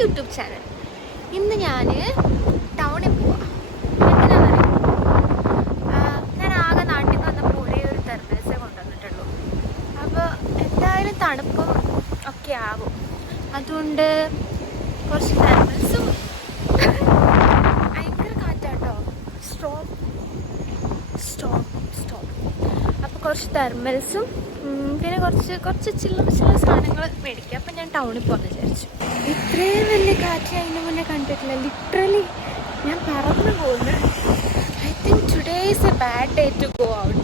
YouTube channel. ഇന്ന് ഞാൻ ടൗണിൽ പോവാം. എന്തിനാണെന്നറിയോ? ഞാൻ ആകെ നാട്ടിൽ നിന്ന് വന്നപ്പോൾ ഒരേ ഒരു തെർമൽസേ കൊണ്ടുവന്നിട്ടുള്ളൂ. അപ്പോൾ എന്തായാലും തണുപ്പും ഒക്കെ ആകും. അതുകൊണ്ട് കുറച്ച് തെർമൽസും, ഭയങ്കര കാറ്റാട്ടോ, സ്റ്റോപ്പ്. അപ്പോൾ കുറച്ച് തെർമൽസും പിന്നെ കുറച്ച് ചില്ലറ സാധനങ്ങൾ മേടിക്കുക. അപ്പം ഞാൻ ടൗണിൽ പോകാമെന്ന് വിചാരിച്ചു. ഇത്രയും വലിയ കാറ്റ് അതിന് മുന്നേ കണ്ടിട്ടില്ല. ലിറ്ററലി ഞാൻ പറന്നു പോകുന്നു. I think today is a bad day to go out.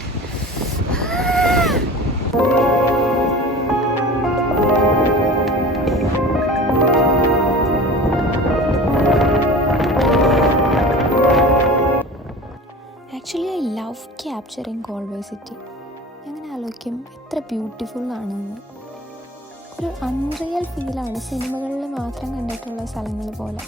Actually I love capturing Galway city. അങ്ങനെ ആലോചിക്കും എത്ര ബ്യൂട്ടിഫുൾ ആണെന്ന്. ഒരു അൺറിയൽ ഫീലാണ്, സിനിമകളിൽ മാത്രം കണ്ടിട്ടുള്ള സ്ഥലങ്ങൾ പോലെ.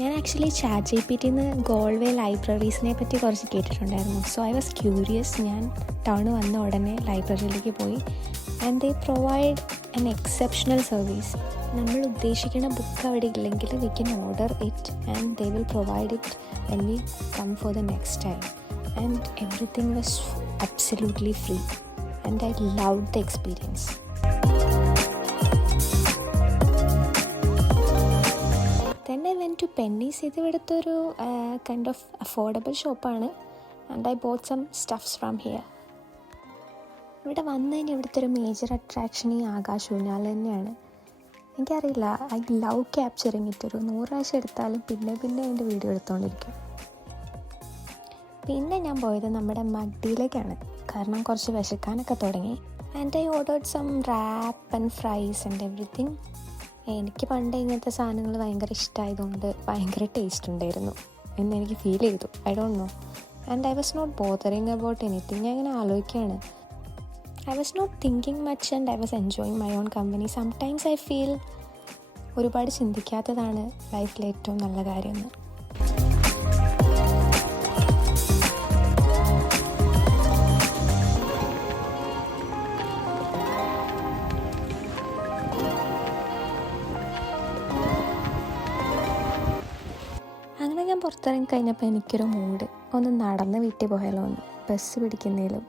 ഞാൻ ആക്ച്വലി ChatGPTന്ന് ഗോൾവേ ലൈബ്രറീസിനെ പറ്റി കുറച്ച് കേട്ടിട്ടുണ്ടായിരുന്നു. So I was curious. ഞാൻ ടൗൺ വന്ന ഉടനെ ലൈബ്രറിയിലേക്ക് പോയി. And they provide an exceptional service. നമ്മൾ ഉദ്ദേശിക്കുന്ന ബുക്ക് അവിടെ ഇല്ലെങ്കിൽ we can order it and they will provide it when we come for the next time. And everything was absolutely free and I loved the experience. Then I went to Penny's. ഇത് ഇവിടുത്തെ ഒരു kind of affordable ഷോപ്പാണ്. And I bought some stuffs from here. ഇവിടെ വന്നു കഴിഞ്ഞാൽ ഇവിടുത്തെ ഒരു major attraction ഈ ആകാശ ഊഞ്ഞാൽ തന്നെയാണ്. എനിക്കറിയില്ല, ഐ ലവ് ക്യാപ്ചറിങ് ഇറ്റ്. ഒരു 100 പ്രാവശ്യം എടുത്താലും പിന്നെ അതിൻ്റെ വീഡിയോ എടുത്തുകൊണ്ടിരിക്കും. പിന്നെ ഞാൻ പോയത് നമ്മുടെ മഡിയിലേക്കാണ്, കാരണം കുറച്ച് വിശക്കാനൊക്കെ തുടങ്ങി. And I ordered some wrap and fries and everything. എനിക്ക് പണ്ട് ഇങ്ങനത്തെ സാധനങ്ങൾ ഭയങ്കര ഇഷ്ടമായതുകൊണ്ട് ഭയങ്കര ടേസ്റ്റ് ഉണ്ടായിരുന്നു എന്ന് എനിക്ക് ഫീൽ ചെയ്തു. I don't know. And I was not bothering about anything. ഞാൻ ഇങ്ങനെ ആലോചിക്കുകയാണ്. I was not thinking much and I was enjoying my own company. Sometimes I feel ഒരുപാട് ചിന്തിക്കാത്തതാണ് ലൈഫിലെ ഏറ്റവും നല്ല കാര്യമെന്ന്. അങ്ങനെ ഞാൻ പുറത്തിറങ്ങി കഴിഞ്ഞപ്പോൾ എനിക്കൊരു മൂഡ്, ഒന്ന് നടന്ന് വീട്ടിൽ പോയാലോ എന്ന്, ബസ് പിടിക്കുന്നതിലും.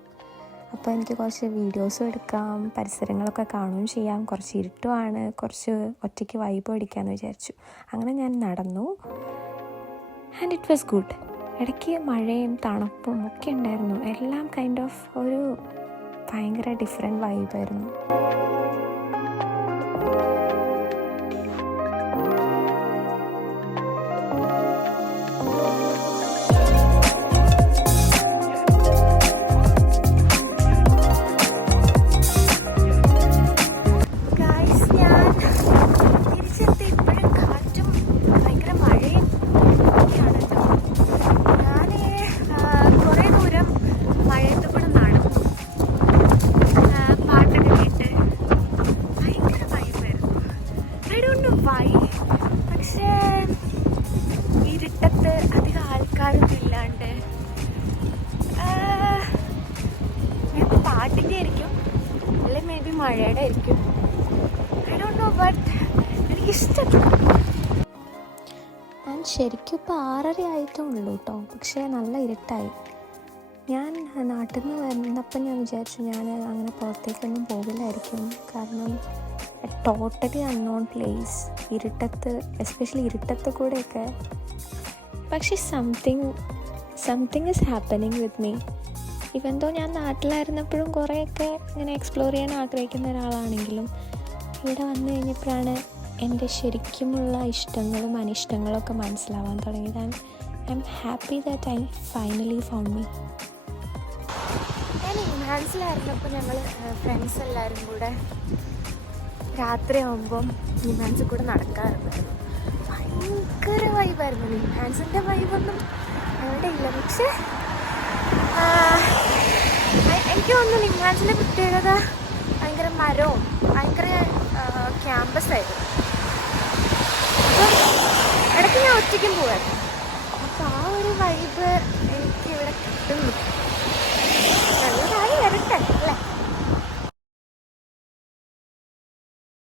അപ്പോൾ എനിക്ക് കുറച്ച് വീഡിയോസും എടുക്കാം, പരിസരങ്ങളൊക്കെ കാണുകയും ചെയ്യാം. കുറച്ച് ഇരുട്ടുമാണ്, കുറച്ച് ഒറ്റയ്ക്ക് വൈബ് അടിക്കാമെന്ന് വിചാരിച്ചു. അങ്ങനെ ഞാൻ നടന്നു. And it was good. ഇടയ്ക്ക് മഴയും തണുപ്പും ഒക്കെ ഉണ്ടായിരുന്നു. എല്ലാം കൈൻഡ് ഓഫ് ഒരു ഭയങ്കര ഡിഫറെൻറ്റ് വൈബായിരുന്നു. പക്ഷേ ഇരുട്ടത്ത് അധികം ആൾക്കാരൊന്നും ഇല്ലാണ്ട് പാട്ടിൻ്റെ ആയിരിക്കും, അല്ലെങ്കിൽ മേ ബി മഴയുടെ ആയിരിക്കും. ഐ ഡോണ്ട് നോ, ബട്ട് എനിക്കിഷ്ടപ്പെട്ടു. ഞാൻ ശരിക്കും ഇപ്പോൾ 6:30 ആയിട്ടും ഉള്ളൂ കേട്ടോ, പക്ഷേ നല്ല ഇരുട്ടായി. ഞാൻ നാട്ടിൽ നിന്ന് വന്നപ്പോൾ ഞാൻ വിചാരിച്ചു ഞാൻ അങ്ങനെ പുറത്തേക്കൊന്നും പോകില്ലായിരിക്കും, കാരണം ടോട്ടലി അൺനോൺ പ്ലേസ്, ഇരുട്ടത്ത്, എസ്പെഷ്യലി ഇരുട്ടത്ത് കൂടെയൊക്കെ. പക്ഷേ something is happening with me. ഇവൻ ദോ ഞാൻ നാട്ടിലായിരുന്നപ്പോഴും കുറേയൊക്കെ ഇങ്ങനെ എക്സ്പ്ലോർ ചെയ്യാൻ ആഗ്രഹിക്കുന്ന ഒരാളാണെങ്കിലും ഇവിടെ വന്നു കഴിഞ്ഞപ്പോഴാണ് എൻ്റെ ശരിക്കുമുള്ള ഇഷ്ടങ്ങളും അനിഷ്ടങ്ങളും ഒക്കെ മനസ്സിലാവാൻ തുടങ്ങിയത്. And I am happy that I finally found me. ഞാൻ ഇൻഹാൻസിലായിരുന്നപ്പോൾ ഞങ്ങൾ ഫ്രണ്ട്സ് എല്ലാവരും കൂടെ രാത്രിയാകുമ്പം നിമാൻസിൽ കൂടെ നടക്കാറുണ്ടായിരുന്നു. ഭയങ്കര വൈബായിരുന്നു. നിമാൻസിൻ്റെ വൈബൊന്നും അവിടെ ഇല്ല. പക്ഷേ എനിക്ക് തോന്നുന്നു നിമാൻസിൻ്റെ പ്രത്യേകത ഭയങ്കര മരവും ഭയങ്കര ക്യാമ്പസായിരുന്നു. അപ്പം ഇടയ്ക്ക് ഞാൻ ഒറ്റയ്ക്കും പോകായിരുന്നു. അപ്പോൾ ആ ഒരു വൈബ് എനിക്ക് ഇവിടെ കിട്ടുന്നു. നല്ലതായി വരട്ടെ അല്ലേ.